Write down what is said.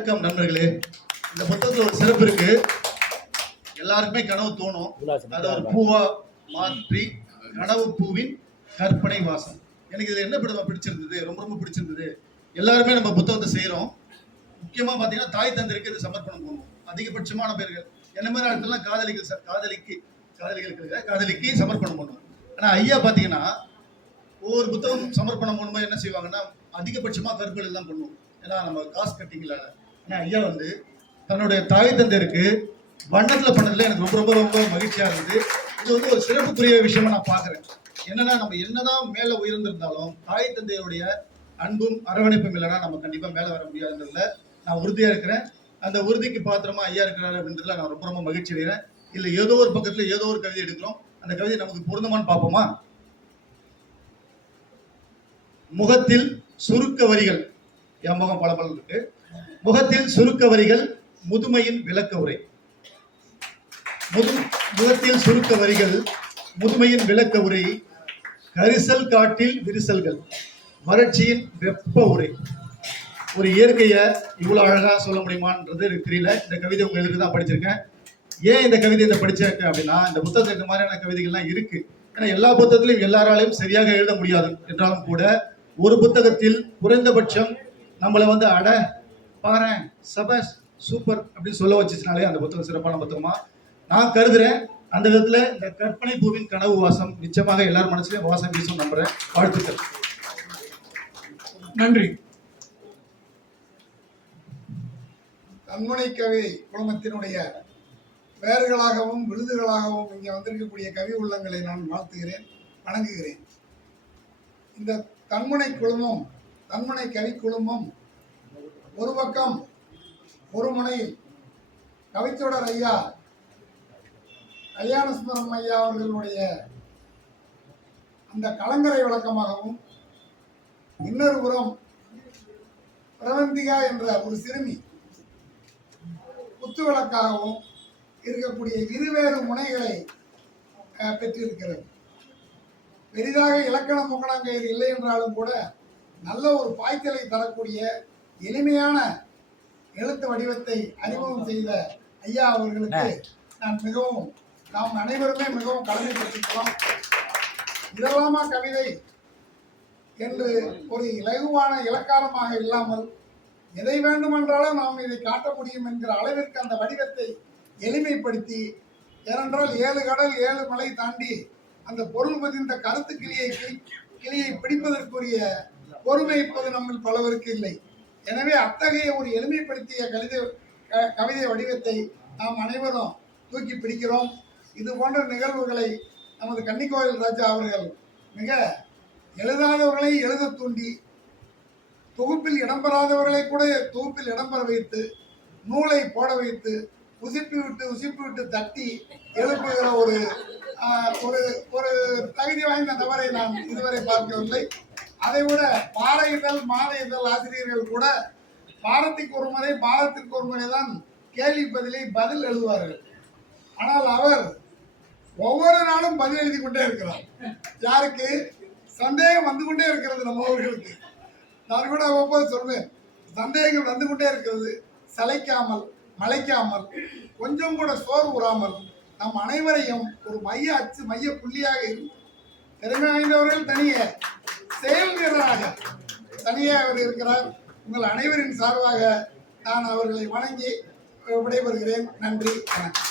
வணக்கம் நண்பர்களே. இந்த புத்தகத்துல ஒரு சிறப்பு இருக்கு. எல்லாருக்குமே கனவு தோணும். அதை ஒரு பூவா மாற்றி கனவு பூவின் கற்பனை வாசம். எனக்கு இதுல என்ன பிடிச்சிருந்தது, ரொம்ப ரொம்ப பிடிச்சிருந்தது. எல்லாருமே நம்ம புத்தகத்தை செய்யறோம். முக்கியமா பாத்தீங்கன்னா தாய் தந்தருக்கு இது சமர்ப்பணம் பண்ணுவோம். அதிகபட்சமான பேர்கள் என்ன மாதிரி ஆட்கள்லாம் காதலிக்கு சமர்ப்பணம் பண்ணுவோம். ஆனா ஐயா பாத்தீங்கன்னா ஒவ்வொரு புத்தகம் சமர்ப்பணம் பண்ணும்போது என்ன செய்வாங்கன்னா அதிகபட்சமா கற்பனை எல்லாம் பண்ணுவோம். ஏன்னா நம்ம காசு கட்டிங்களா. ஆனா ஐயா வந்து தன்னுடைய தாய் தந்தையருக்கு வண்ணத்துல பண்ணதுல எனக்கு ரொம்ப ரொம்ப ரொம்ப மகிழ்ச்சியா இருந்தது. இது வந்து ஒரு சிறப்புக்குரிய விஷயமா நான் பாக்குறேன். என்னன்னா நம்ம என்னதான் மேல உயர்ந்திருந்தாலும் தாய் தந்தையுடைய அன்பும் அரவணைப்பும் இல்லைன்னா நம்ம கண்டிப்பா மேல வர முடியாதுன்றதுல நான் உறுதியா இருக்கிறேன். அந்த உறுதிக்கு பாத்திரமா ஐயா இருக்கிறாரு அப்படின்றதுல நான் ரொம்ப ரொம்ப மகிழ்ச்சி அடைகிறேன். இல்ல ஏதோ ஒரு பக்கத்துல ஏதோ ஒரு கவிதை எடுக்கிறோம். அந்த கவிதை நமக்கு பொருந்தமான்னு பார்ப்போமா? முகத்தில் சுருக்க வரிகள். என் முகம் பல இருக்கு. முகத்தில் சுருக்க வரிகள் முதுமையின் விளக்க உரை. முகத்தில் சுருக்க வரிகள் முதுமையின் விளக்க உரை. கரிசல் காட்டில் விரிசல்கள் வறட்சியின் வெப்ப உரை. ஒரு இயற்கைய இவ்வளவு அழகா சொல்ல முடியுமான்றது எனக்கு தெரியல. இந்த கவிதை உங்க எழுதி தான் படிச்சிருக்கேன். ஏன் இந்த கவிதை இதை படிச்சிருக்கேன் அப்படின்னா இந்த புத்தகத்துல இந்த மாதிரியான கவிதைகள்லாம் இருக்கு. ஏன்னா எல்லா புத்தகத்திலையும் எல்லாராலையும் சரியாக எழுத முடியாது என்றாலும் கூட ஒரு புத்தகத்தில் குறைந்தபட்சம் நம்மளை வந்து அட பாரு சபஸ் சூப்பர் அப்படின்னு சொல்ல வச்சுனாலே அந்த புத்தகம் சிறப்பான புத்தகமா நான் கருதுறேன். அந்த விதத்துல இந்த கற்பனை பூவின் கனவு வாசம் நிச்சயமாக எல்லாரும் மனசுலயும் வாசம் வீசும் நம்புறேன். வாழ்த்துக்கள். நன்றி. கண்முனை கவிதை குழுமத்தினுடைய பெயர்களாகவும் விருதுகளாகவும் இங்கே வந்திருக்கக்கூடிய கவி உள்ளங்களை நான் வாழ்த்துகிறேன், வணங்குகிறேன். இந்த தன்முனை குழுமம், தன்முனை கவி குழுமம் ஒரு பக்கம் ஒரு முனையில் கவித்தொடர் ஐயா கல்யாணசுந்தரம் ஐயா அவர்களுடைய அந்த கலங்கரை விளக்கமாகவும், இன்னொரு புறம் பிரவந்திகா என்ற ஒரு சிறுமி குத்து விளக்காகவும் இருக்கக்கூடிய இருவேறு முனைகளை பெற்றிருக்கிறது. பெரிதாக இலக்கண முக்கணங்கயிறு இல்லை என்றாலும் கூட நல்ல ஒரு பாய்ச்சலை தரக்கூடிய எளிமையான எழுத்து வடிவத்தை அறிமுகம் செய்த ஐயா அவர்களுக்கு நாம் அனைவருமே மிகவும் கடமைப்பட்டிருக்கலாம். இதெல்லாமா கவிதை என்று ஒரு இலகுவான இலக்காரமாக இல்லாமல் எதை வேண்டுமென்றாலும் நாம் இதை காட்ட முடியும் என்கிற அளவிற்கு அந்த வடிவத்தை எளிமைப்படுத்தி, ஏனென்றால் 7 கடல் 7 மலை தாண்டி அந்த பொருள் பதிந்த கருத்து கிளியை பிடிப்பதற்குரிய பொறுமை இப்போது நம்மில் பலவருக்கு இல்லை. எனவே அத்தகைய ஒரு எளிமைப்படுத்திய கவிதை வடிவத்தை நாம் அனைவரும் தூக்கி பிடிக்கிறோம். இது போன்ற நிகழ்வுகளை நமது கன்னிக்கோயில் ராஜா அவர்கள் மிக எழுதாதவர்களை எழுத தூண்டி, தொகுப்பில் இடம்பெறாதவர்களை கூட தொகுப்பில் இடம்பெற வைத்து, நூலை போட வைத்து, உசிப்பி விட்டு தட்டி எழுப்புகிற ஒரு ஒரு தகுதி வாய்ந்த நபரை நான் இதுவரை பார்க்கவில்லை. அதை விட பார இதழ் மாத இதழ் ஆசிரியர்கள் கூட பாரத்திற்கு ஒரு முறை தான் கேள்வி பதில் எழுதுவார்கள். ஆனால் அவர் ஒவ்வொரு நாளும் பதில் எழுதி கொண்டே இருக்கிறார். யாருக்கு சந்தேகம் வந்து கொண்டே இருக்கிறது நம்ம அவர்களுக்கு. நான் கூட ஒவ்வொரு சொல்வேன், சந்தேகங்கள் வந்து கொண்டே இருக்கிறது. சளைக்காமல் மலைக்காமல் கொஞ்சம் கூட சோறு உறாமல் நம் அனைவரையும் ஒரு மைய புள்ளியாக திறமை வாய்ந்தவர்கள் தனியே, செயல் வீரராக தனியே அவர் இருக்கிறார். உங்கள் அனைவரின் சார்பாக நான் அவர்களை வணங்கி விடைபெறுகிறேன். நன்றி, வணக்கம்.